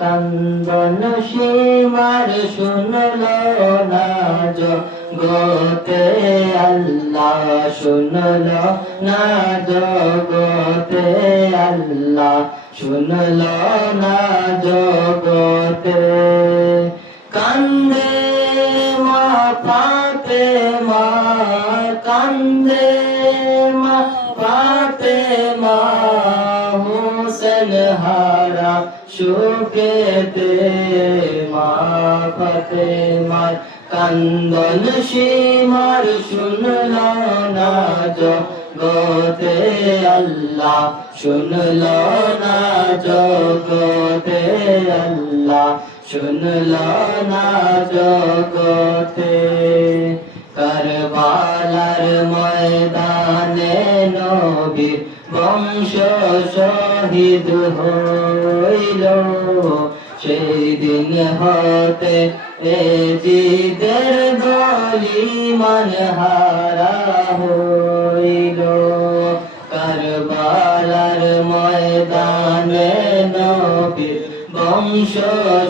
কান্দন সীমার শুনল না জগতে আল্লাহ শুনল না জগতে আল্লাহ শুনল না জগতে কান্দে মা পাতে মা। কান্দে মা পাতে সুখেতে মা মার কান্দন সীমার শুনল না জগতে আল্লাহ শুনল না জগতে আল্লাহ শুনল না জগতে। কারবালার ময়দানে নবীর বংশ শহীদ হইল। সেই দিন হতে এ জিদের গলি মান হারা হইল। কারবালার ময়দানে নবীর বংশ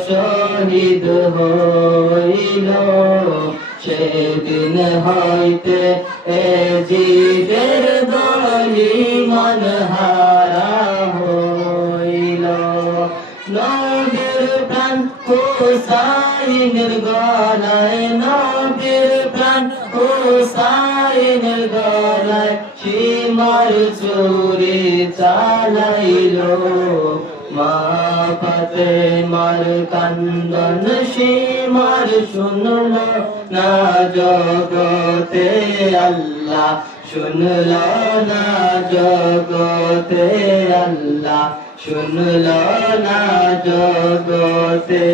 শহীদ হইল। সেদিন হইতে এ জিদের দলি মন হারা হইল। নবীর প্রাণ হুসাইনের গলায়, নবীর প্রাণ হুসাইনের গলায় সীমার চুরি চালাইল। মা পাতে মার কান্দন, সীমার শুনল না জগতে আল্লাহ। শুনল না জগতে আল্লাহ। শুনল না জগতে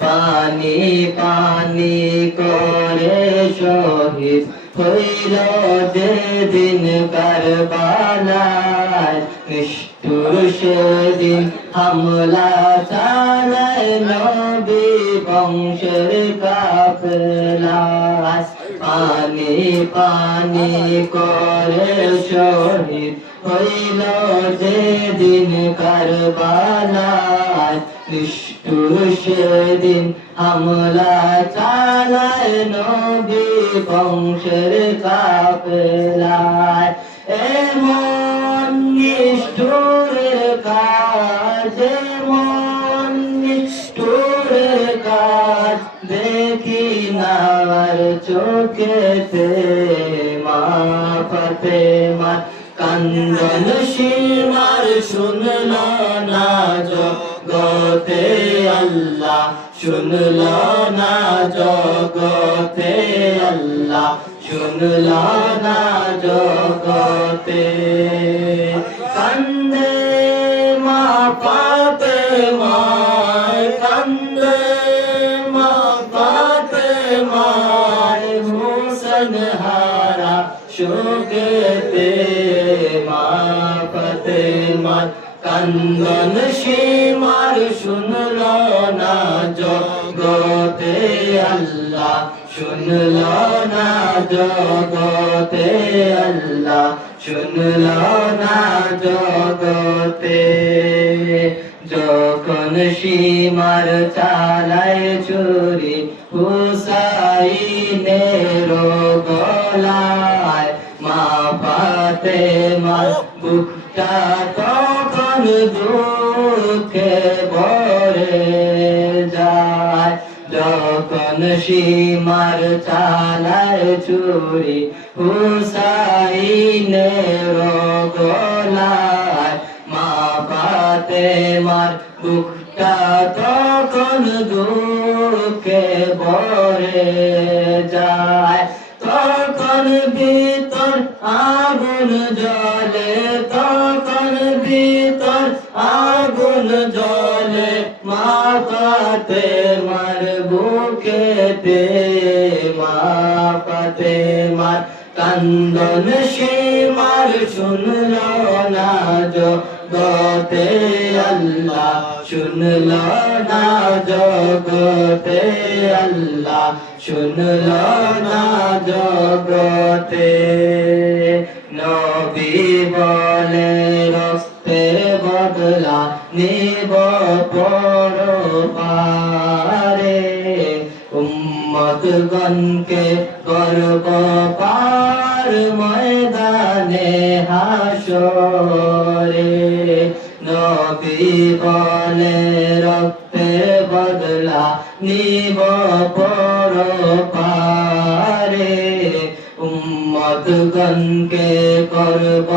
পানি পানি করে শহীদ। হইল যে দিন কারবালায়, নিষ্ঠুর সেদিন হামলা চালায় নবী বংশের কাফেলায় পানি পানি করে শহীদ হইল যে দিন কারবালায়, নিষ্ঠুর সেদিন হামলা চালায় বংশের কাফেলায় এমন নিষ্ঠুরের কাজ, এমন নিষ্ঠুরের কাজ দেখি নার চোখেতে মা পাতে মা কান্দন সীমার শুনল না জগতে আল্লাহ, শুনল না জগতে আল্লাহ, শুনল না জগতে। কান্দে মা পাতে মা কান্দে মা পাতে মায়, হুসন হারা শোকেতে মা পাতে মার কান্দন সীমার শুনল না জগতে আল্লাহ, শুনল না জগতে আল্লাহ, শুনল না জগতে। যখন সীমার চালায় চুরি হুসাইনের গলায় মা পাতে মার বুকটা দুঃখে ভরে যায়। যখন সীমার চালায় চুরি হুসাইনের গলায় মা পাতে মার বুকটা তখন দুঃখে ভরে যায়। তখন ভিতর আগুন জ্বলে আগুন জ্বলে মা পাতে মার বুকেতে মা পাতে মার কান্দন সীমার শুনল না জগতে আল্লাহ শুনল না জগতে আল্লাহ শুনল না জগতে নবী উম্মতগণকে করব পার ময়দানে হাসরে। নবী বলে রক্তের বদলা নিব পর পারে উম্মতগণকে করব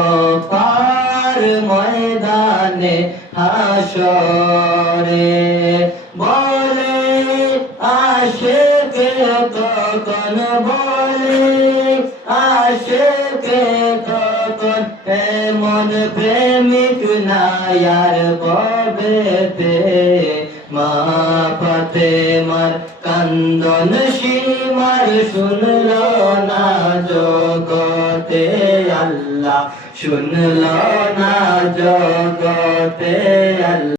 পার ময়দানে হাসরে। এমন প্রেমিক নায়ার ববেতে মা পাতে মার কান্দন সীমার শুনল না জগতে, আল্লাহ শুনল না জগতে, আল্লাহ